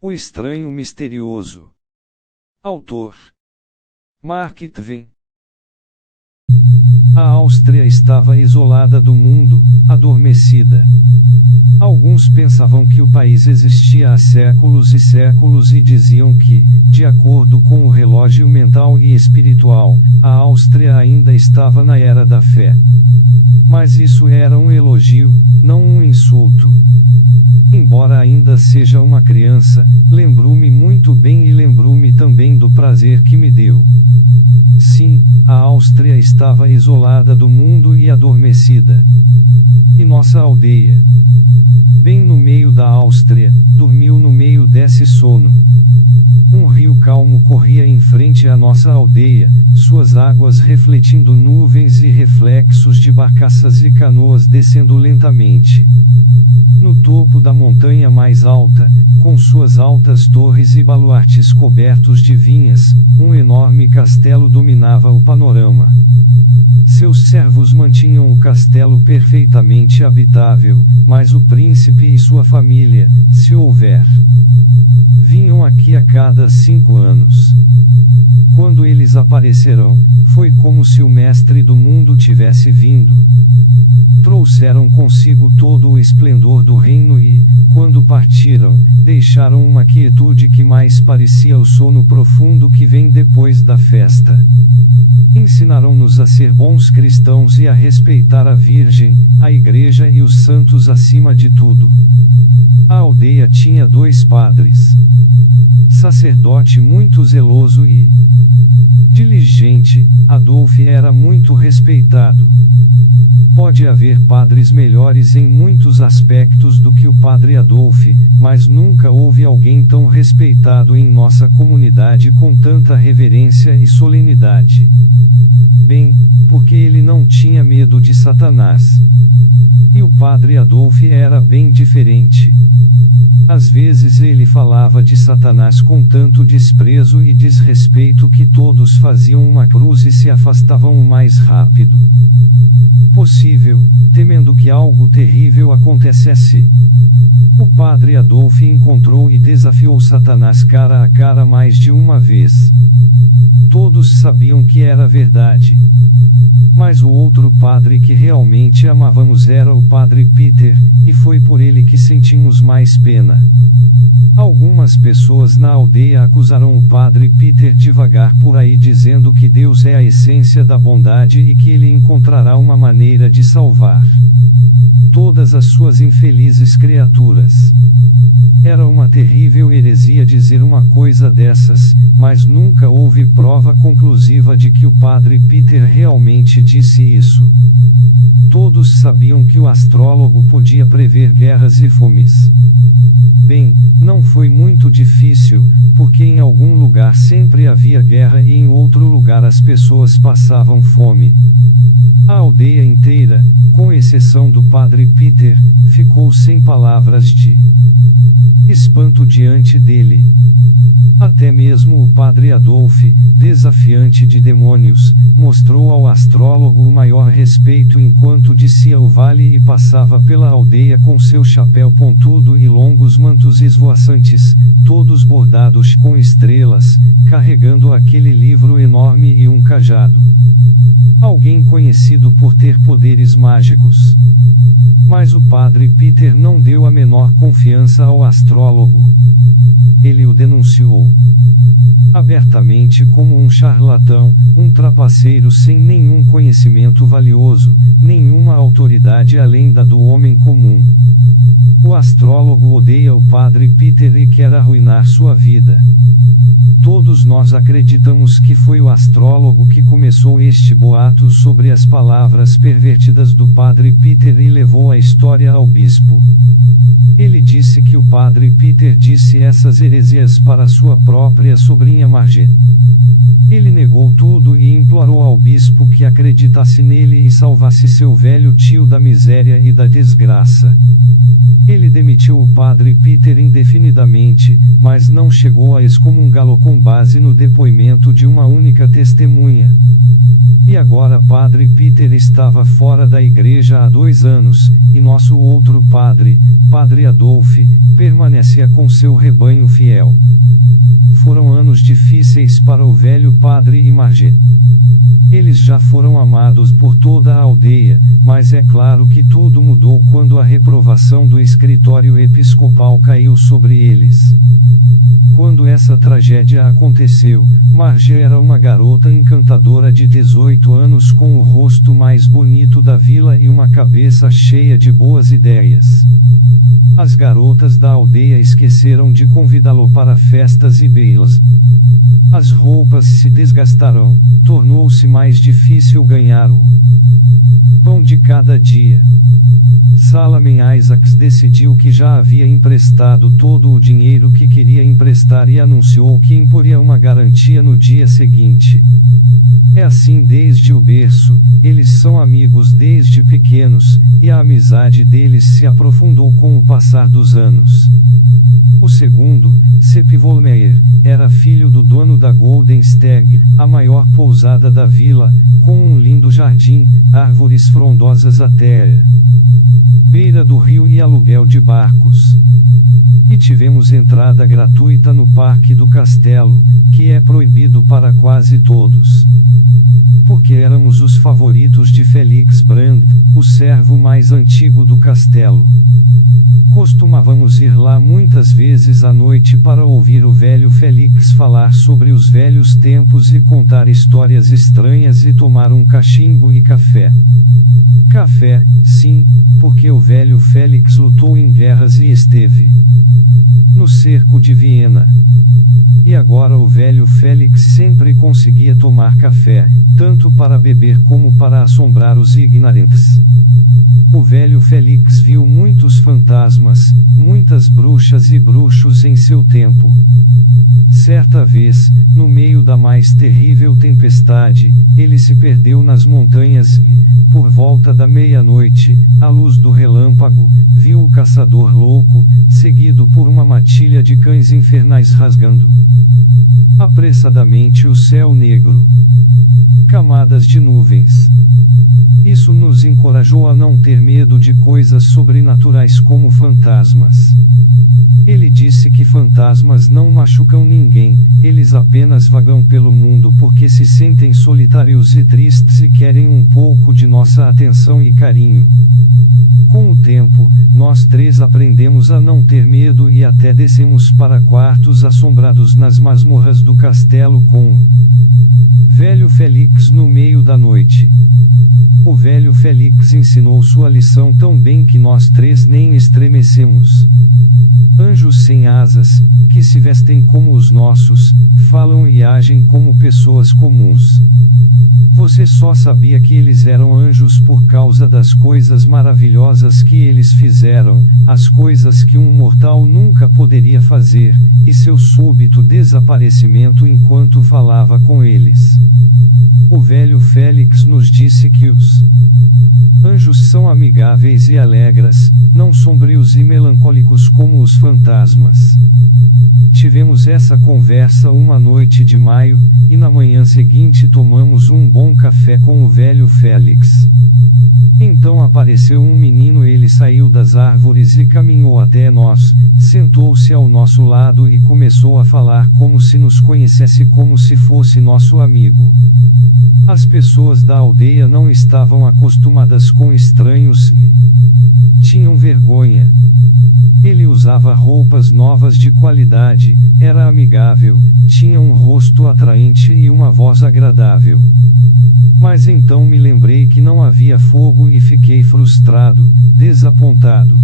O estranho misterioso. Autor: Mark Twain. A Áustria estava isolada do mundo, adormecida. Alguns pensavam que o país existia há séculos e séculos e diziam que, de acordo com o relógio mental e espiritual, a Áustria ainda estava na era da fé. Mas isso era um elogio, não um insulto. Embora ainda seja uma criança, lembrou-me muito bem e lembrou-me também do prazer que me deu. Sim, a Áustria estava isolada do mundo e adormecida. E nossa aldeia, bem no meio da Áustria, dormiu no meio desse sono. Um rio calmo corria em frente à nossa aldeia, suas águas refletindo nuvens e reflexos de barcaças e canoas descendo lentamente. No topo da montanha mais alta, com suas altas torres e baluartes cobertos de vinhas, um enorme castelo dominava o panorama. Seus servos mantinham o castelo perfeitamente habitável, mas o príncipe e sua família, se houver, vinham aqui a cada 5 anos. Quando eles aparecerão, foi como se o mestre do mundo tivesse vindo. Trouxeram consigo todo o esplendor do reino e, quando partiram, deixaram uma quietude que mais parecia o sono profundo que vem depois da festa. Ensinaram-nos a ser bons cristãos e a respeitar a Virgem, a Igreja e os santos acima de tudo. A aldeia tinha 2 padres. Sacerdote muito zeloso e diligente, Adolf era muito respeitado. Pode haver padres melhores em muitos aspectos do que o padre Adolf, mas nunca houve alguém tão respeitado em nossa comunidade com tanta reverência e solenidade. Bem, porque ele não tinha medo de Satanás. E o padre Adolf era bem diferente. Às vezes ele falava de Satanás com tanto desprezo e desrespeito que todos faziam uma cruz e se afastavam o mais rápido possível, temendo que algo terrível acontecesse. O padre Adolf encontrou e desafiou Satanás cara a cara mais de uma vez. Todos sabiam que era verdade. Mas o outro padre que realmente amávamos era o padre Peter, e foi por ele que sentimos mais pena. Algumas pessoas na aldeia acusaram o padre Peter de vagar por aí dizendo que Deus é a essência da bondade e que ele encontrará uma maneira de salvar todas as suas infelizes criaturas. Era uma terrível heresia dizer uma coisa dessas, mas nunca houve prova conclusiva de que o padre Peter realmente disse isso. Todos sabiam que o astrólogo podia prever guerras e fomes. Bem, não foi muito difícil, porque em algum lugar sempre havia guerra e em outro lugar as pessoas passavam fome. A aldeia inteira, com exceção do padre Peter, ficou sem palavras de espanto diante dele. Até mesmo o padre Adolf, desafiante de demônios, mostrou ao astrólogo o maior respeito enquanto descia o vale e passava pela aldeia com seu chapéu pontudo e longos mantos esvoaçantes, todos bordados com estrelas, carregando aquele livro enorme e um cajado. Alguém conhecido por ter poderes mágicos. Mas o padre Peter não deu a menor confiança ao astrólogo. Ele o denunciou abertamente como um charlatão, um trapaceiro sem nenhum conhecimento valioso, nenhuma autoridade além da do homem comum. O astrólogo odeia o padre Peter e quer arruinar sua vida. Todos nós acreditamos que foi o astrólogo que começou este boato sobre as palavras pervertidas do padre Peter e levou a história ao bispo. Ele disse que o padre Peter disse essas heresias para sua própria sobrinha Marge. Ele negou tudo e implorou ao bispo que acreditasse nele e salvasse seu velho tio da miséria e da desgraça. Ele demitiu o padre Peter indefinidamente, mas não chegou a excomungá-lo com base no depoimento de uma única testemunha. E agora padre Peter estava fora da igreja há 2 anos, e nosso outro padre, padre Adolf, permanecia com seu rebanho fiel. Foram anos difíceis para o velho padre e Marge. Eles já foram amados por toda a aldeia, mas é claro que tudo mudou quando a reprovação do escritório episcopal caiu sobre eles. Quando essa tragédia aconteceu, Marge era uma garota encantadora de 18 anos com o rosto mais bonito da vila e uma cabeça cheia de boas ideias. As garotas da aldeia esqueceram de convidá-lo para festas e beilas. As roupas se desgastaram, tornou-se mais difícil ganhar o pão de cada dia. Salaman Isaacs decidiu que já havia emprestado todo o dinheiro que queria emprestar e anunciou que imporia uma garantia no dia seguinte. É assim desde o berço, eles são amigos desde pequenos, e a amizade deles se aprofundou com o passar dos anos. O segundo, Sepp Vollmeier, era filho do dono da Golden Stag, a maior pousada da vila, com um lindo jardim, árvores frondosas até beira do rio e aluguel de barcos. E tivemos entrada gratuita no Parque do Castelo, que é proibido para quase todos. Porque éramos os favoritos de Felix Brand, o servo mais antigo do castelo. Costumávamos ir lá muitas vezes à noite para ouvir o velho Felix falar sobre os velhos tempos e contar histórias estranhas e tomar um cachimbo e café. Café, sim, porque o velho Félix lutou em guerras e esteve no cerco de Viena. E agora o velho Félix sempre conseguia tomar café, tanto para beber como para assombrar os ignorantes. O velho Félix viu muitos fantasmas, muitas bruxas e bruxos em seu tempo. Certa vez, no meio da mais terrível tempestade, ele se perdeu nas montanhas e, por volta da meia-noite, à luz do relâmpago, viu o caçador louco, seguido por uma matilha de cães infernais rasgando apressadamente o céu negro. Camadas de nuvens. Isso nos encorajou a não ter medo de coisas sobrenaturais como fantasmas. Ele disse que fantasmas não machucam ninguém, eles apenas vagam pelo mundo porque se sentem solitários e tristes e querem um pouco de nossa atenção e carinho. Com o tempo, nós três aprendemos a não ter medo e até descemos para quartos assombrados nas masmorras do castelo com o velho Félix no meio da noite. O velho Félix ensinou sua lição tão bem que nós três nem estremecemos. Anjos sem asas, que se vestem como os nossos, falam e agem como pessoas comuns. Você só sabia que eles eram anjos por causa das coisas maravilhosas que eles fizeram, as coisas que um mortal nunca poderia fazer, e seu súbito desaparecimento enquanto falava com eles. O velho Félix nos disse que os anjos são amigáveis e alegres, não sombrios e melancólicos como os fantasmas. Tivemos essa conversa uma noite de maio, e na manhã seguinte tomamos um bom café com o velho Félix. Então apareceu um menino, ele saiu das árvores e caminhou até nós, sentou-se ao nosso lado e começou a falar como se nos conhecesse, como se fosse nosso amigo. As pessoas da aldeia não estavam acostumadas com estranhos e tinham vergonha. Ele usava roupas novas de qualidade, era amigável, tinha um rosto atraente e uma voz agradável. Mas então me lembrei que não havia fogo e fiquei frustrado, desapontado.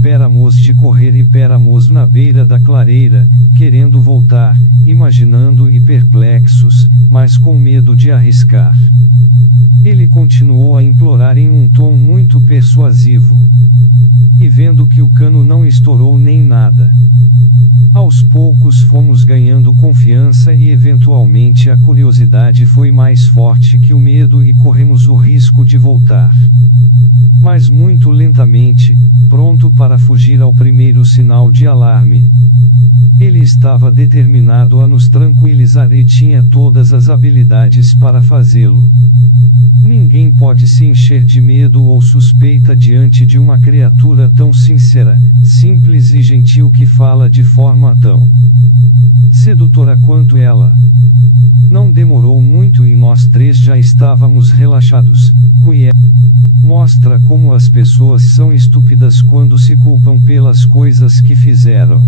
Péramos de correr e péramos na beira da clareira, querendo voltar, imaginando e perplexos, mas com medo de arriscar. Ele continuou a implorar em um tom muito persuasivo. E vendo que o cano não estourou nem nada. Aos poucos fomos ganhando confiança e eventualmente a curiosidade foi mais forte que o medo e corremos o risco de voltar. Mas muito lentamente, pronto para fugir ao primeiro sinal de alarme. Ele estava determinado a nos tranquilizar e tinha todas as habilidades para fazê-lo. Ninguém pode se encher de medo ou suspeita diante de uma criatura tão sincera, simples e gentil que fala de forma tão sedutora quanto ela. Não demorou muito e nós três já estávamos relaxados. Mostra como as pessoas são estúpidas quando se culpam pelas coisas que fizeram.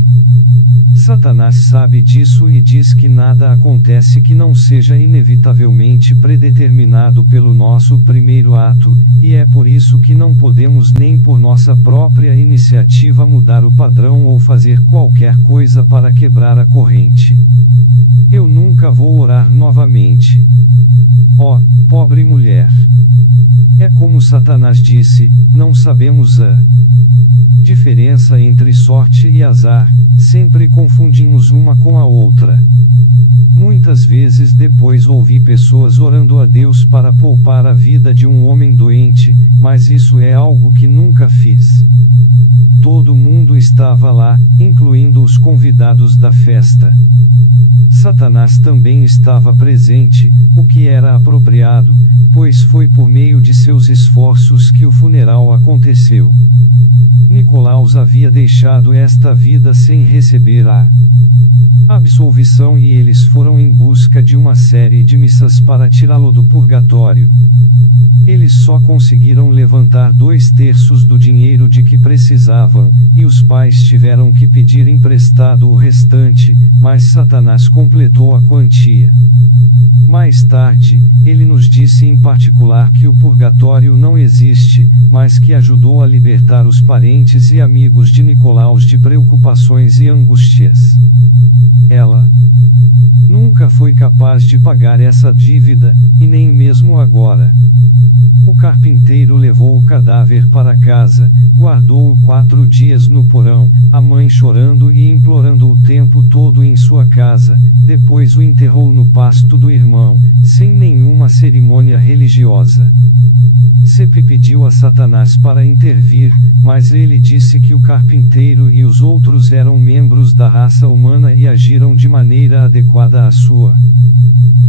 Satanás sabe disso e diz que nada acontece que não seja inevitavelmente predeterminado pelo nosso primeiro ato, e é por isso que não podemos nem por nossa própria iniciativa mudar o padrão ou fazer qualquer coisa para quebrar a corrente. Eu nunca vou orar novamente. Ó, pobre mulher! É como Satanás disse, não sabemos a diferença entre sorte e azar, sempre confundimos uma com a outra. Muitas vezes depois ouvi pessoas orando a Deus para poupar a vida de um homem doente, mas isso é algo que nunca fiz. Todo mundo estava lá, incluindo os convidados da festa. Satanás também estava presente, o que era apropriado, pois foi por meio de seus esforços que o funeral aconteceu. Nicolaus havia deixado esta vida sem receber a absolvição e eles foram em busca de uma série de missas para tirá-lo do purgatório. Eles só conseguiram levantar 2/3 do dinheiro de que precisavam, e os pais tiveram que pedir emprestado o restante, mas Satanás completou a quantia. Mais tarde, ele nos disse em particular que o purgatório não existe, mas que ajudou a libertar os parentes e amigos de Nicolaus de preocupações e angústias. Ela nunca foi capaz de pagar essa dívida, e nem mesmo agora. O carpinteiro levou o cadáver para casa, guardou-o 4 dias no porão, a mãe chorando e implorando o tempo todo em sua casa, depois o enterrou no pasto do irmão, sem nenhuma cerimônia religiosa. Sepe pediu a Satanás para intervir, mas ele disse que o carpinteiro e os outros eram membros da raça humana e agiram de maneira adequada à sua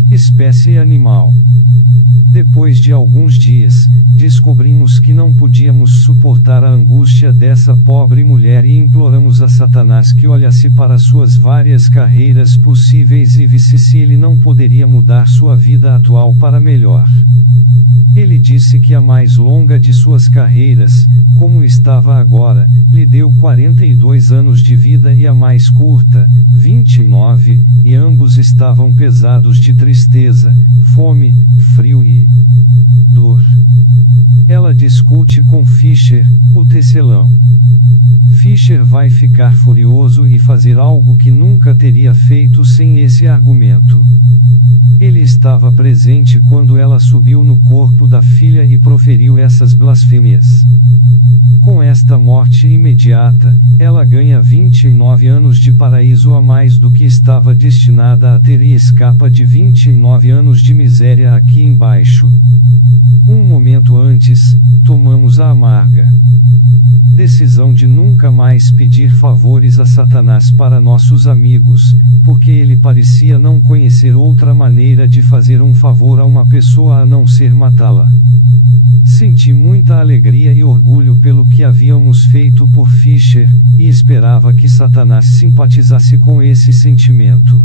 espécie animal. Depois de alguns dias, descobrimos que não podíamos suportar a angústia dessa pobre mulher e imploramos a Satanás que olhasse para suas várias carreiras possíveis e visse se ele não poderia mudar sua vida atual para melhor. Ele disse que a mais longa de suas carreiras, como estava agora, lhe deu 42 anos de vida e a mais curta, 29, e ambos estavam pesados de tristeza, fome, frio e dor. Ela discute com Fischer, o tecelão. Fischer vai ficar furioso e fazer algo que nunca teria feito sem esse argumento. Ele estava presente quando ela subiu no corpo da filha e proferiu essas blasfêmias. Com esta morte imediata, ela ganha 29 anos de paraíso a mais do que estava destinada a ter e escapa de 29 anos de miséria aqui embaixo. Um momento antes, tomamos a amarga decisão de nunca mais pedir favores a Satanás para nossos amigos, porque ele parecia não conhecer outra maneira de fazer um favor a uma pessoa a não ser matá-la. Senti muita alegria e orgulho pelo que havíamos feito por Fischer, e esperava que Satanás simpatizasse com esse sentimento.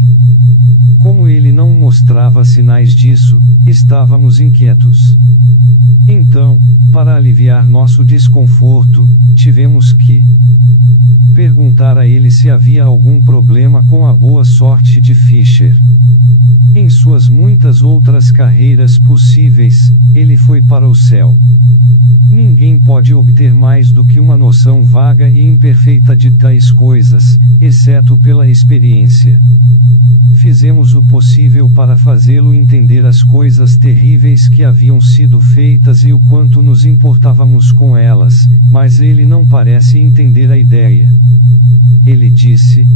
Como ele não mostrava sinais disso, estávamos inquietos. Então, para aliviar nosso desconforto, tivemos que perguntar a ele se havia algum problema com a boa sorte de Fischer. Em suas muitas outras carreiras possíveis, ele foi para o céu. Ninguém pode obter mais do que uma noção vaga e imperfeita de tais coisas, exceto pela experiência. Fizemos fizemos o possível para fazê-lo entender as coisas terríveis que haviam sido feitas e o quanto nos importávamos com elas, mas ele não parece entender a ideia. Ele disse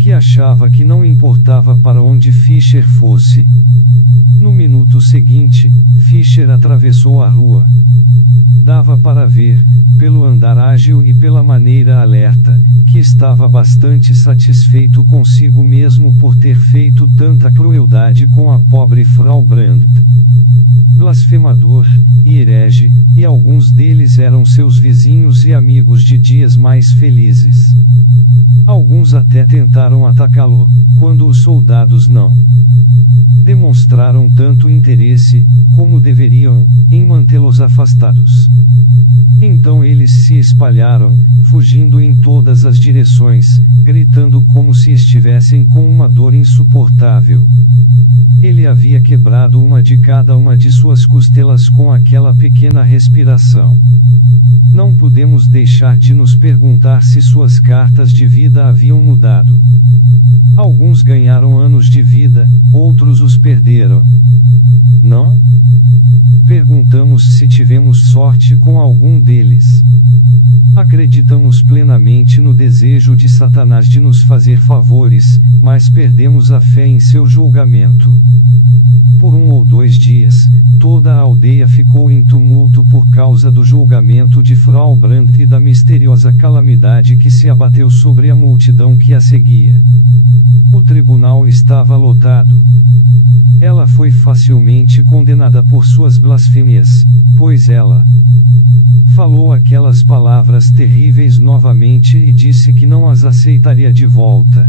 que achava que não importava para onde Fischer fosse. No minuto seguinte, Fischer atravessou a rua. Dava para ver, pelo andar ágil e pela maneira alerta, que estava bastante satisfeito consigo mesmo por ter feito tanta crueldade com a pobre Frau Brandt. Blasfemador, e herege, e alguns deles eram seus vizinhos e amigos de dias mais felizes. Alguns até tentaram atacá-lo, quando os soldados não demonstraram tanto interesse, como deveriam, em mantê-los afastados. Então eles se espalharam, fugindo em todas as direções, gritando como se estivessem com uma dor insuportável. Ele havia quebrado uma de cada uma de suas costelas com aquela pequena respiração. Não pudemos deixar de nos perguntar se suas cartas de vida haviam mudado. Alguns ganharam anos de vida, outros os perderam. Não? Perguntamos se tivemos sorte com algum deles. Acreditamos plenamente no desejo de Satanás de nos fazer favores, mas perdemos a fé em seu julgamento. Por 1 ou 2 dias, toda a aldeia ficou em tumulto por causa do julgamento de Frau Brandt e da misteriosa calamidade que se abateu sobre a multidão que a seguia. O tribunal estava lotado. Ela foi facilmente condenada por suas blasfêmias, pois ela falou aquelas palavras terríveis novamente e disse que não as aceitaria de volta.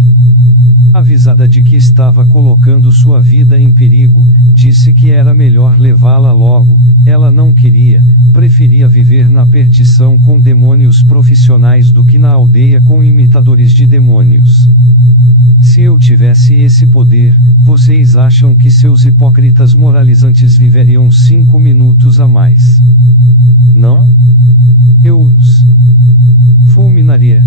Avisada de que estava colocando sua vida em perigo, disse que era melhor levá-la logo. Ela não queria, preferia viver na perdição com demônios profissionais do que na aldeia com imitadores de demônios. Se eu tivesse esse poder, vocês acham que seus hipócritas moralizantes viveriam 5 minutos a mais? Não? Eu os fulminaria.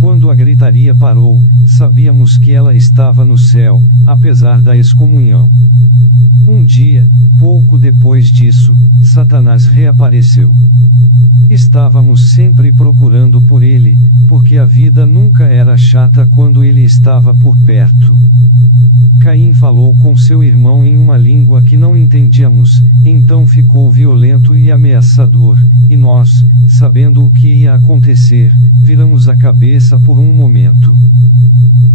Quando a gritaria parou, sabíamos que ela estava no céu, apesar da excomunhão. Um dia, pouco depois disso, Satanás reapareceu. Estávamos sempre procurando por ele, porque a vida nunca era chata quando ele estava por perto. Caim falou com seu irmão em uma língua que não entendíamos, então ficou violento e ameaçador, e nós, sabendo o que ia acontecer, viramos a cabeça por um momento.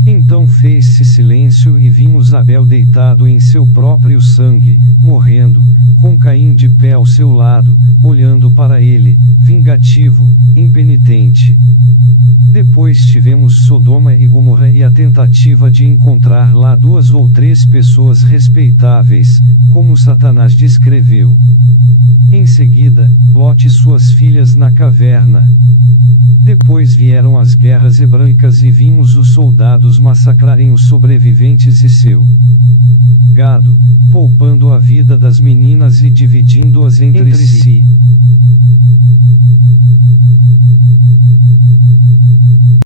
Então fez-se silêncio e vimos Abel deitado em seu próprio sangue, morrendo, com Caim de pé ao seu lado, olhando para ele, vingativo, impenitente. Depois tivemos Sodoma e Gomorra e a tentativa de encontrar lá 2 ou 3 pessoas respeitáveis, como Satanás descreveu. Em seguida, Lot e suas filhas na caverna. Depois vieram as guerras hebraicas e vimos os soldados massacrarem os sobreviventes e seu gado, poupando a vida das meninas e dividindo-as entre si.